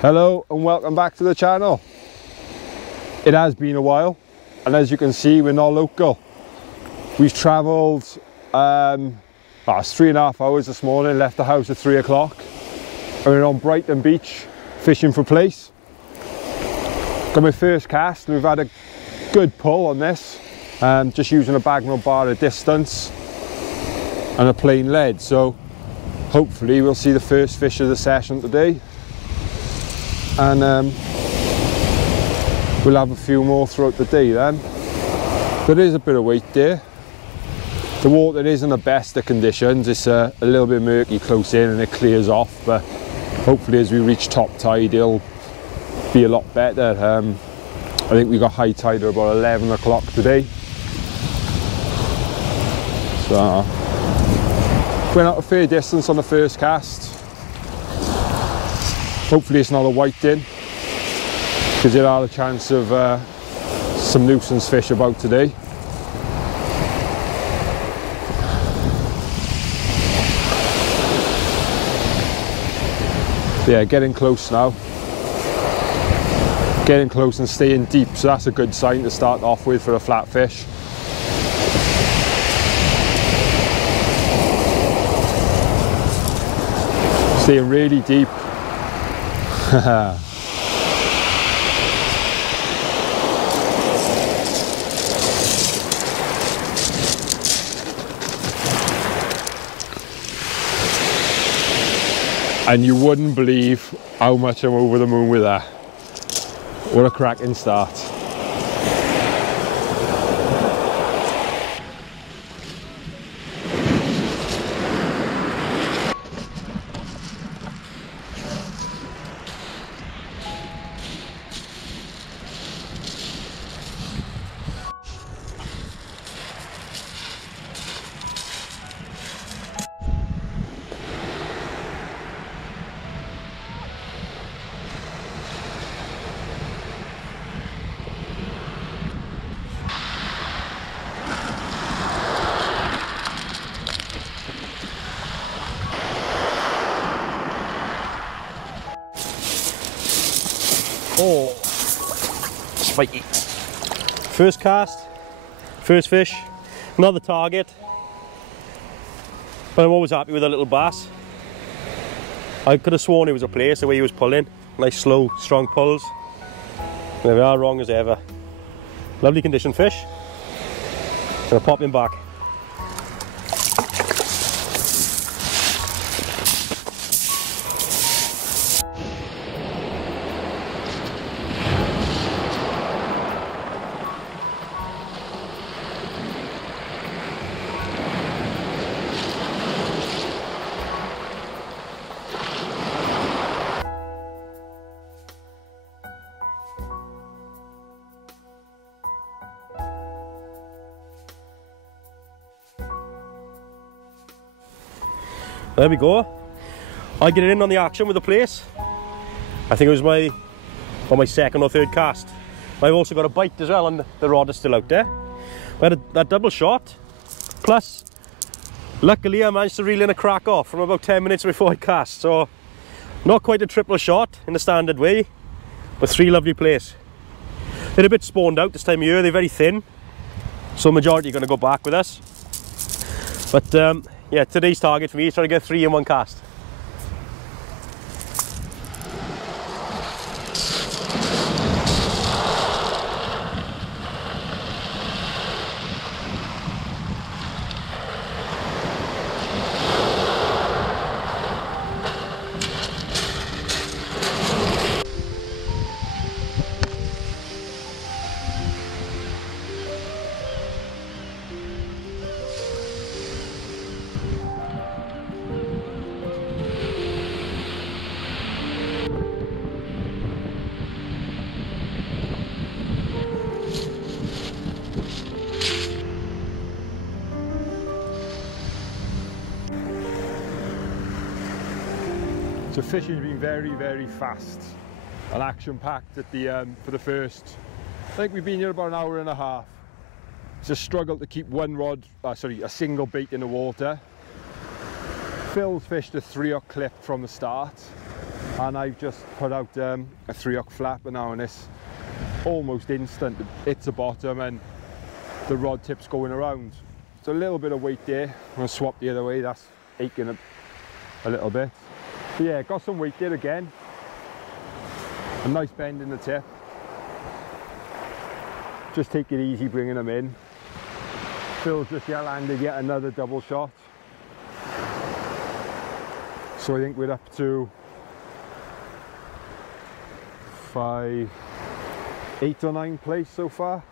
Hello and welcome back to the channel. It has been a while, and as you can see, we're not local. We've travelled it's 3.5 hours this morning, left the house at 3 o'clock, and we're on Brighton beach fishing for Plaice. Got my first cast and we've had a good pull on this, just using a Banjo bar at distance and a plain lead, so hopefully we'll see the first fish of the session today. And we'll have a few more throughout the day then. There is a bit of weight there. The water isn't the best of conditions. It's a little bit murky close in and it clears off, but hopefully as we reach top tide it'll be a lot better. I think we got high tide at about 11 o'clock today. So went out a fair distance on the first cast. Hopefully it's not a whiting, because there are a chance of some nuisance fish about today. Yeah, getting close now. Getting close and staying deep, so that's a good sign to start off with for a flat fish. Staying really deep. And you wouldn't believe how much I'm over the moon with that. What a cracking start. Oh, spiky. First cast, first fish, another target. But I'm always happy with a little bass. I could have sworn it was a Plaice the way he was pulling. Nice slow, strong pulls. There we are, wrong as ever. Lovely condition fish. Gonna pop him back. There we go. I get in on the action with the Plaice. I think it was my second or third cast. I've also got a bite as well, and the rod is still out there. I had that double shot. Plus, luckily I managed to reel in a crack off from about 10 minutes before I cast. So, not quite a triple shot in the standard way, but 3 lovely Plaice. They're a bit spawned out this time of year. They're very thin, so majority are going to go back with us. But yeah, today's target for me is trying to get 3 in one cast. So fishing's been very fast and action-packed at the for the first. I think we've been here about an hour and a half. It's a struggle to keep a single bait in the water. Phil's fished a 3-hook clip from the start. and I've just put out a 3-hook flapper now, and it's almost instant. It's the bottom and the rod tip's going around. It's a little bit of weight there. I'm going to swap the other way, that's aching a little bit. But yeah, got some weight there again. A nice bend in the tip. Just take it easy bringing them in. Phil's just landed yet another double shot. So I think we're up to 8 or 9 Plaice so far.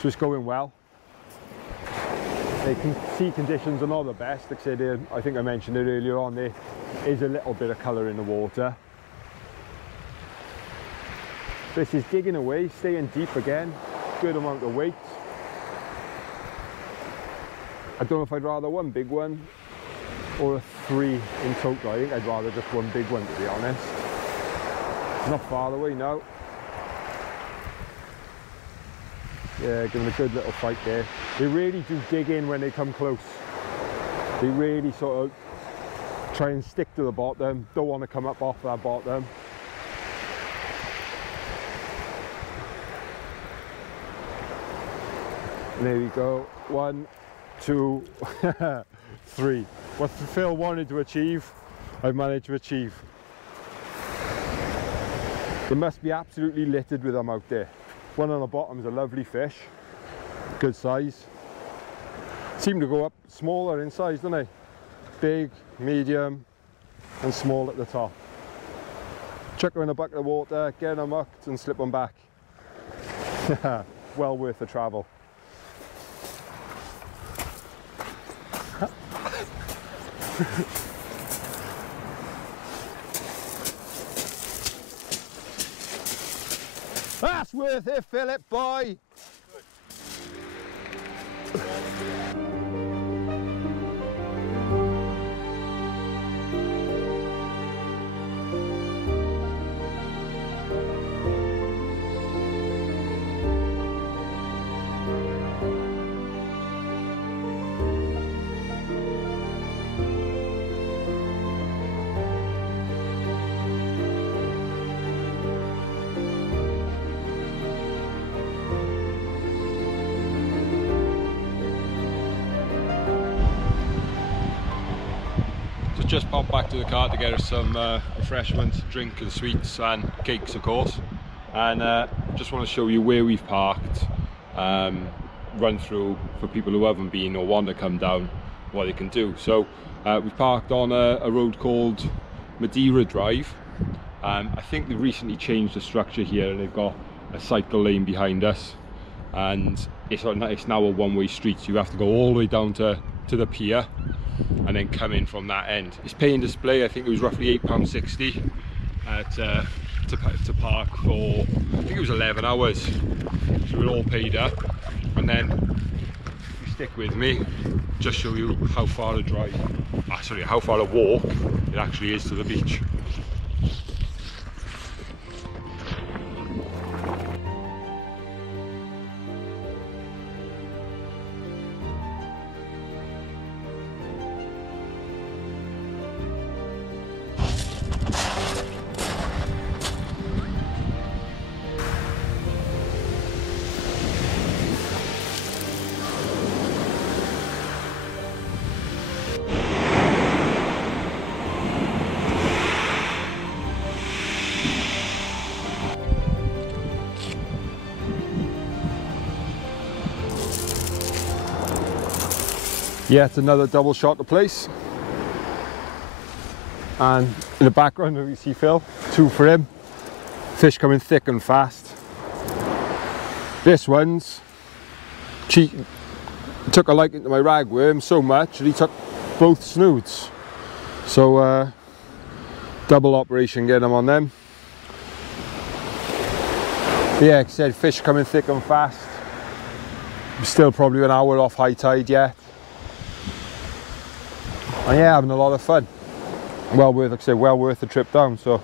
So it's going well. The sea conditions are not the best. Like I said, I think I mentioned it earlier on, there is a little bit of colour in the water. This is digging away, staying deep again. Good amount of weight. I don't know if I'd rather one big one or a 3 in total. I think I'd rather just one big one, to be honest. It's not far away now. Yeah, giving a good little fight there. They really do dig in when they come close. They really sort of try and stick to the bottom, don't want to come up off that bottom. And there we go, 1, 2, 3. What Phil wanted to achieve, I've managed to achieve. They must be absolutely littered with them out there. One on the bottom is a lovely fish, good size. Seem to go up smaller in size, don't they? Big, medium and small at the top. Chuck them in a bucket of water, get them hooked and slip them back. Well worth the travel. That's worth it, Philip, boy! Just popped back to the car to get us some refreshments, drink and sweets and cakes of course, and just want to show you where we've parked, run through for people who haven't been or want to come down what they can do. So we've parked on a road called Madeira Drive. I think they recently changed the structure here and they've got a cycle lane behind us, and it's now a one-way street, so you have to go all the way down to the pier and then come in from that end. It's pay and display. I think it was roughly £8.60 to park for, I think it was 11 hours. So we're all paid up, and then if you stick with me, just show you how far a drive, how far a walk it actually is to the beach. Yet another double shot to Plaice, and in the background we see Phil, 2 for him. Fish coming thick and fast. This one's took a liking to my ragworm so much that he took both snoods, so double operation getting them on them. But yeah, like I said, fish coming thick and fast. I'm still probably an hour off high tide yet. And yeah, having a lot of fun. Well worth, like I said, well worth the trip down. So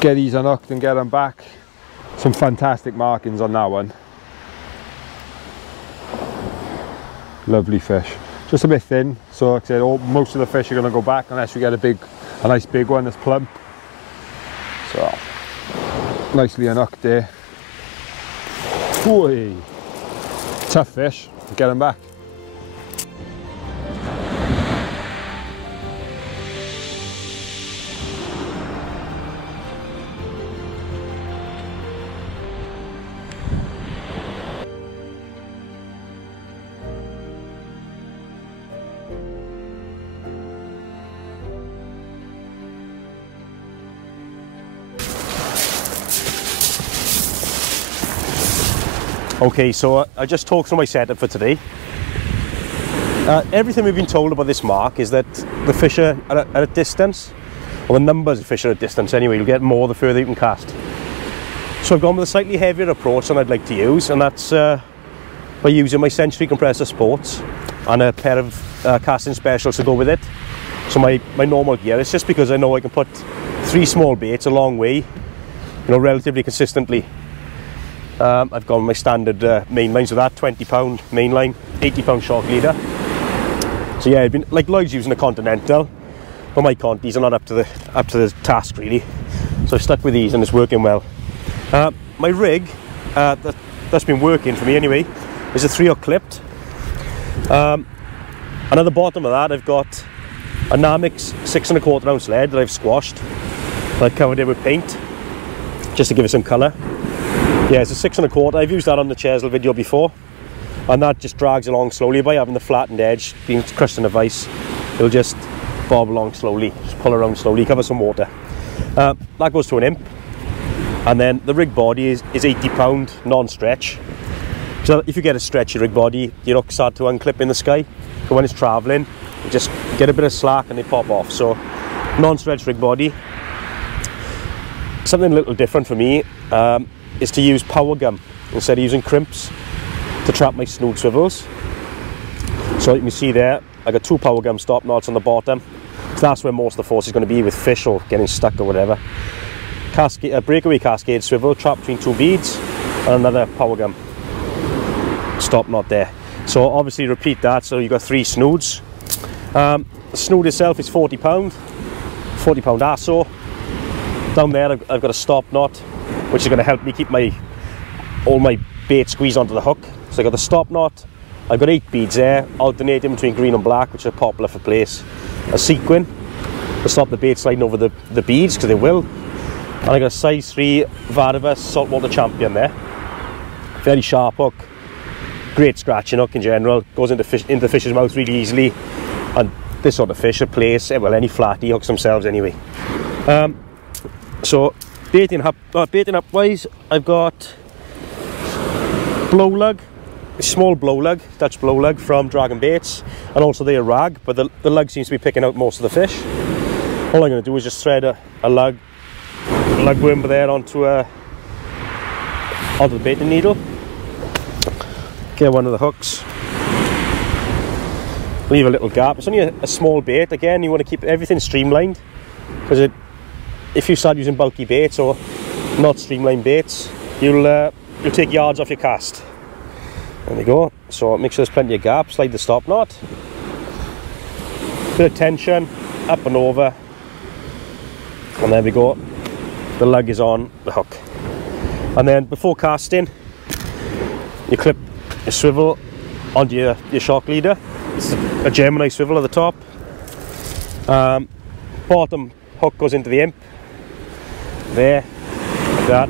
get these unhooked and get them back. Some fantastic markings on that one. Lovely fish. just a bit thin. So like I said, most of the fish are going to go back unless we get a nice big one that's plump. So nicely unhooked there. Ooh, tough fish. Get them back. Okay, so I just talked through my setup for today. Everything we've been told about this mark is that the fish are at a distance, or the numbers of fish are at a distance anyway. You'll get more the further you can cast. So I've gone with a slightly heavier approach than I'd like to use, and that's by using my Century Compressor Sports and a pair of casting specials to go with it. So my normal gear, it's just because I know I can put 3 small baits a long way, you know, relatively consistently. I've gone my standard main lines with that, 20 pound main line, 80 pound shock leader. So yeah, I've been like Lloyd's using a Continental, but my Contis are not up to the task really. So I've stuck with these and it's working well. My rig that's been working for me anyway is a 3-hook clipped. And at the bottom of that I've got a Namix 6 1/4 ounce lead that I've squashed. I've covered it with paint just to give it some colour. Yeah, it's a 6 1/4. I've used that on the Chesil video before, and that just drags along slowly by having the flattened edge being crushed in a vise. It'll just bob along slowly, just pull around slowly, cover some water. That goes to an imp, and then the rig body is 80 pound non-stretch. So if you get a stretchy rig body, your hooks start to unclip in the sky. So when it's travelling, you just get a bit of slack and they pop off. So non-stretch rig body. Something a little different for me is to use power gum instead of using crimps to trap my snood swivels. So you can see there, I got 2 power gum stop knots on the bottom. So that's where most of the force is going to be with fish or getting stuck or whatever. A breakaway cascade swivel trapped between 2 beads and another power gum stop knot there. So obviously repeat that, so you've got 3 snoods. The snood itself is 40 pound ASO. Down there I've got a stop knot, which is going to help me keep all my bait squeezed onto the hook. So I've got the stop knot, I've got 8 beads there, alternating between green and black, which are popular for Plaice. A sequin to stop the bait sliding over the beads, because they will. And I got a size 3 Varivas saltwater champion there. Very sharp hook, great scratching hook in general, goes into the fish's mouth really easily. And this sort of fish are Plaice, well, any flatty hooks themselves anyway. So baiting up wise, I've got blow lug, a small blow lug, Dutch blow lug from Dragon Baits, and also they're rag, but the lug seems to be picking out most of the fish. All I'm going to do is just thread a lug worm there onto the baiting needle. Get one of the hooks, leave a little gap. It's only a small bait. Again, you want to keep everything streamlined, because if you start using bulky baits or not streamlined baits, you'll take yards off your cast. There we go. So make sure there's plenty of gap. Slide the stop knot. Bit of tension, up and over, and there we go. The lug is on the hook. And then before casting, you clip your swivel onto your shock leader. It's a Gemini swivel at the top. Bottom hook goes into the imp. There, like that.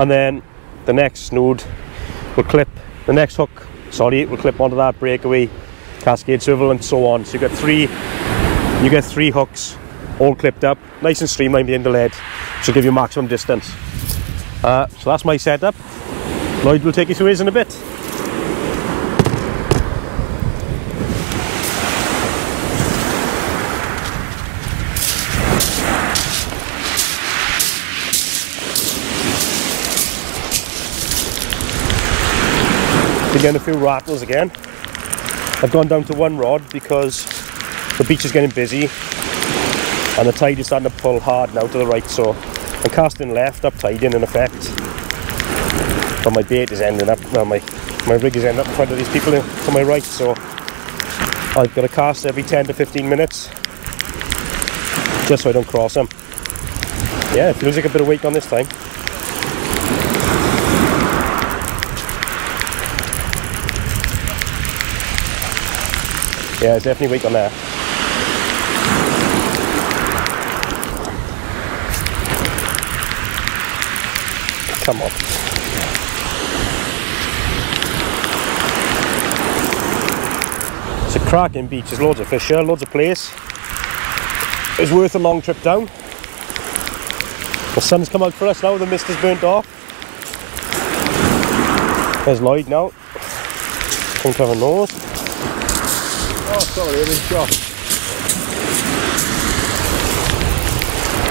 And then the next snood will clip, the next hook, sorry, will clip onto that breakaway cascade swivel, and so on. So you get three hooks all clipped up, nice and streamlined behind the lead, which will give you maximum distance. So that's my setup. Lloyd will take you through his in a bit. Again, a few rattles again. I've gone down to 1 rod because the beach is getting busy and the tide is starting to pull hard now to the right, so I'm casting left up tiding in effect, but my bait is ending up, well, my rig is ending up in front of these people to my right, so I've got to cast every 10 to 15 minutes just so I don't cross them. Yeah, it feels like a bit of weight on this time. Yeah, it's definitely weight on there. Come on. It's a cracking beach, there's loads of fish here, loads of Plaice. It's worth a long trip down. The sun's come out for us now, the mist is burnt off. There's Lloyd now. Come cover nose. Oh, sorry, I'm in shock.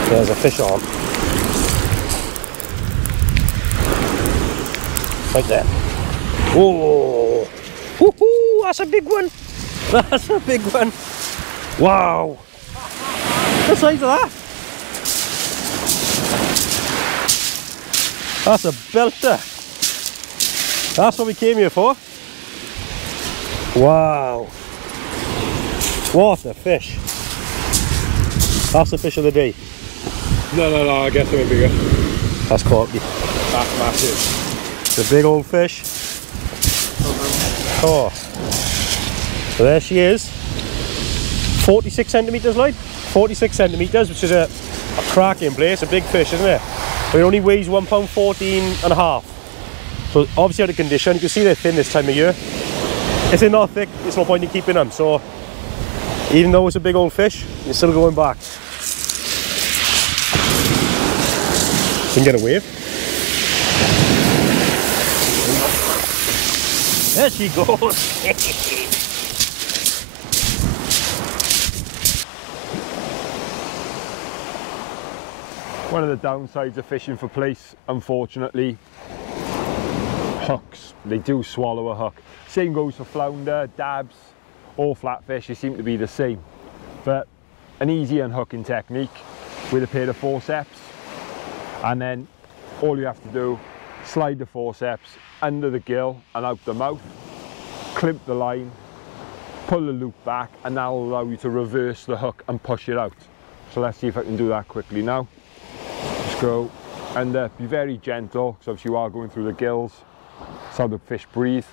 There's a fish on. Right there. Oh, woohoo! That's a big one. That's a big one. Wow. The size of that. That's a belter. That's what we came here for. Wow. What a fish. That's the fish of the day. No, I guess something bigger. That's corky. That's massive. It's a big old fish. Oh. So there she is. 46 centimetres, Lloyd. 46 centimetres, which is a cracking Plaice, a big fish, isn't it? But it only weighs £1.14 and a half. So obviously out of condition, you can see they're thin this time of year. If they're not thick, it's no point in keeping them. So even though it's a big old fish, you're still going back. You can get a wave. There she goes. One of the downsides of fishing for Plaice, unfortunately, hooks. They do swallow a hook. Same goes for flounder, dabs, or flatfish. They seem to be the same. But an easy unhooking technique with a pair of forceps, and then all you have to do, slide the forceps under the gill and out the mouth, clip the line, pull the loop back, and that'll allow you to reverse the hook and push it out. So let's see if I can do that quickly now. Just go and be very gentle, because obviously you are going through the gills. That's how the fish breathe.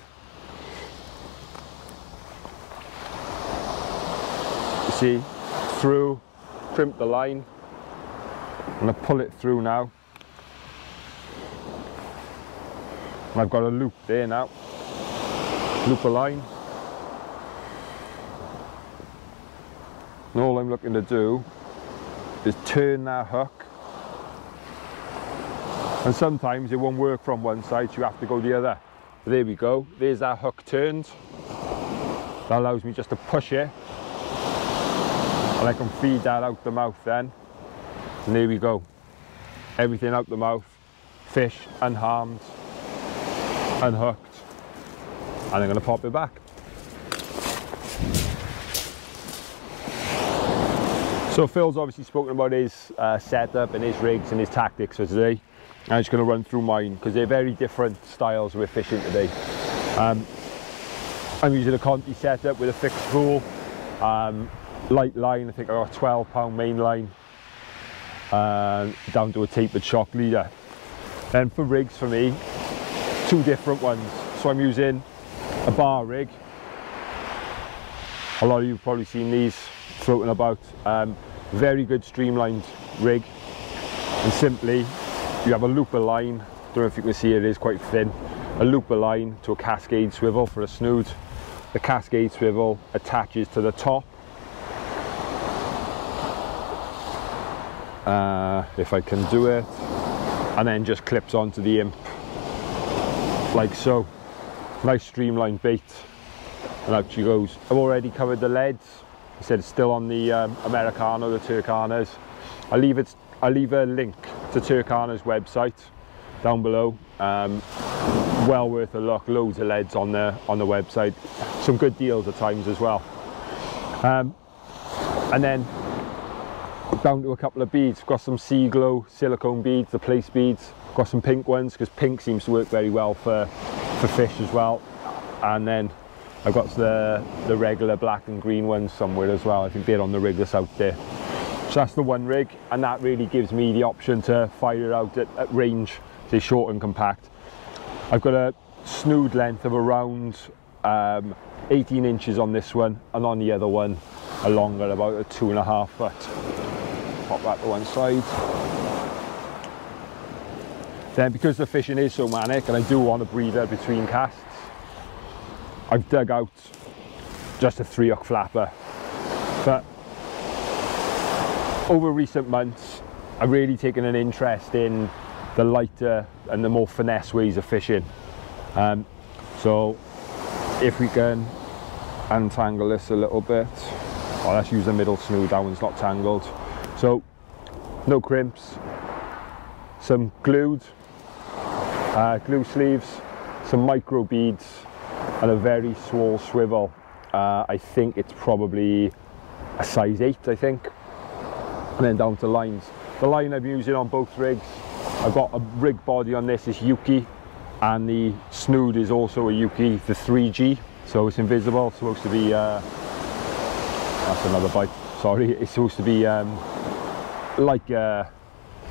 You see, through, crimp the line. I'm going to pull it through now. And I've got a loop there now. Loop a line. And all I'm looking to do is turn that hook. And sometimes it won't work from one side, so you have to go the other. But there we go, there's that hook turned. That allows me just to push it. And I can feed that out the mouth then. And there we go. Everything out the mouth, fish unharmed, unhooked. And I'm going to pop it back. So Phil's obviously spoken about his setup and his rigs and his tactics for today. I'm just going to run through mine because they're very different styles we're fishing today. I'm using a Conti setup with a fixed spool, light line. I think I got a 12-pound main line, down to a tapered shock leader. Then for rigs for me, two different ones. So I'm using a bar rig. A lot of you have probably seen these floating about. Very good streamlined rig, and simply you have a looper line. Don't know if you can see it is quite thin. A looper line to a cascade swivel for a snood. The cascade swivel attaches to the top. If I can do it, and then just clips onto the imp like so. Nice streamlined bait, and out she goes. I've already covered the leads. I said it's still on the Americano, the Turkanas. I'll leave a link to Turkana's website down below. Well worth a look. Loads of leads on the website. Some good deals at times as well. And then down to a couple of beads. Got some Sea Glow silicone beads, the Plaice beads. Got some pink ones because pink seems to work very well for fish as well. And then I've got the regular black and green ones somewhere as well. I think they're on the rig that's out there. So that's the one rig, and that really gives me the option to fire it out at range, say short and compact. I've got a snood length of around 18 inches on this one, and on the other one a longer, about a 2.5 foot. Pop that to one side. Then because the fishing is so manic and I do want a breather between casts, I've dug out just a 3-hook flapper. But over recent months I've really taken an interest in the lighter and the more finesse ways of fishing. So if we can untangle this a little bit, oh, let's use the middle snood, that one's not tangled. So no crimps, some glue sleeves, some micro beads, and a very small swivel. I think it's probably a size 8, I think. And then down to lines. The line I'm using on both rigs, I've got a rig body on this is Yuki, and the snood is also a Yuki, the 3G, so it's invisible. It's supposed to be, that's another bite, sorry. It's supposed to be like a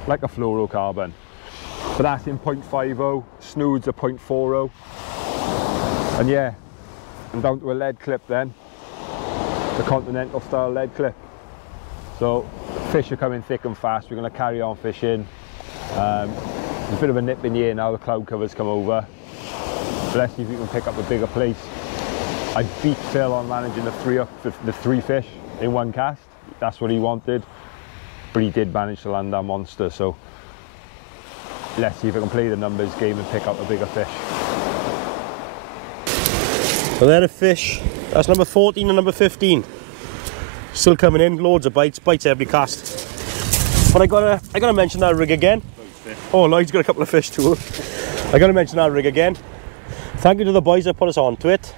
fluorocarbon. But that's in 0.50, snoods are 0.40. And yeah, I'm down to a lead clip then, the continental style lead clip. So fish are coming thick and fast. We're going to carry on fishing. There's a bit of a nip in the air now, the cloud cover's come over. So let's see if we can pick up a bigger Plaice. I beat Phil on managing the 3 fish in one cast. That's what he wanted, but he did manage to land that monster. So let's see if I can play the numbers game and pick up a bigger fish. So there a fish. That's number 14 and number 15. Still coming in, loads of bites every cast. But I gotta mention that rig again. Oh, Lloyd's got a couple of fish too. I gotta mention that rig again. Thank you to the boys that put us onto it.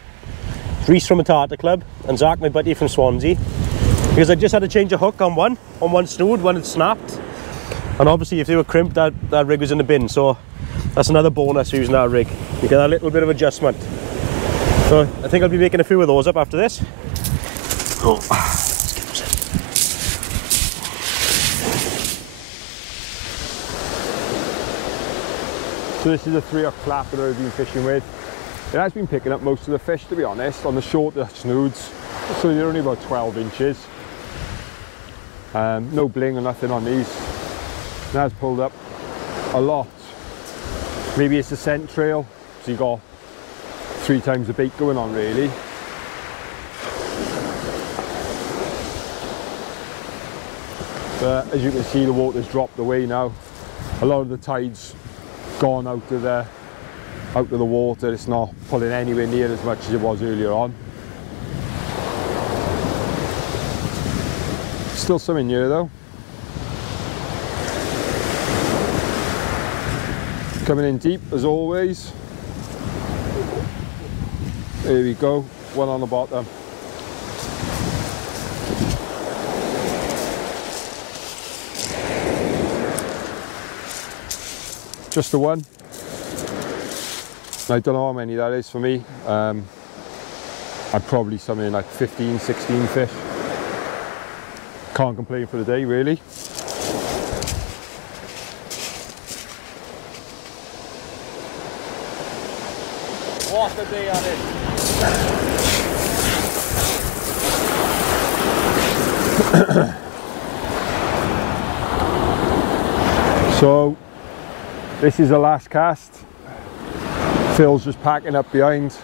Reese from the Tartar Club and Zach, my buddy from Swansea. Because I just had to change a hook on one snood, one had snapped. And obviously if they were crimped, that rig was in the bin. So that's another bonus for using that rig. You get a little bit of adjustment. So I think I'll be making a few of those up after this. Oh. So this is a 3-hook flapper that I've been fishing with. It has been picking up most of the fish, to be honest, on the shorter snoods. So they're only about 12 inches. No bling or nothing on these. It has pulled up a lot. Maybe it's a scent trail, so you got 3 times the bait going on really. But as you can see, the water's dropped away now. A lot of the tide's gone out of the water. It's not pulling anywhere near as much as it was earlier on. Still some in here though. Coming in deep as always. There we go, one on the bottom. Just the one. I don't know how many that is for me. I'd probably something like 15, 16 fish. Can't complain for the day really. What a day that is. So this is the last cast. Phil's just packing up behind.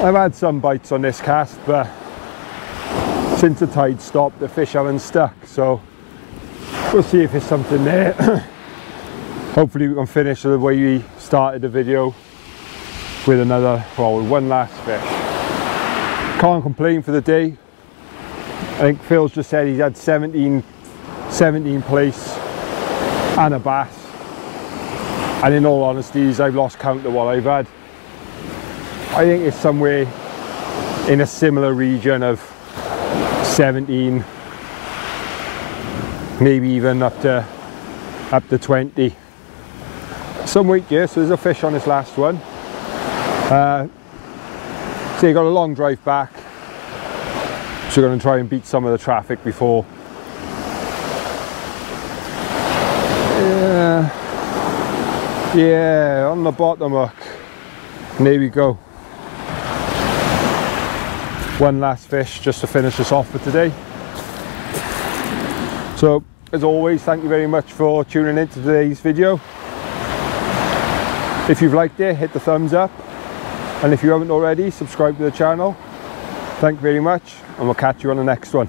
I've had some bites on this cast, but since the tide stopped, the fish haven't stuck. So we'll see if there's something there. Hopefully we can finish the way we started the video with one last fish. Can't complain for the day. I think Phil's just said he's had 17 Plaice and a bass. And in all honesty, I've lost count of what I've had. I think it's somewhere in a similar region of 17, maybe even up to 20. Some weight here, so there's a fish on this last one. So you got a long drive back, so you're going to try and beat some of the traffic before. Yeah, on the bottom hook. And there we go. One last fish just to finish us off for today. So as always, thank you very much for tuning in to today's video. If you've liked it, hit the thumbs up, and if you haven't already, subscribe to the channel. Thank you very much, and we'll catch you on the next one.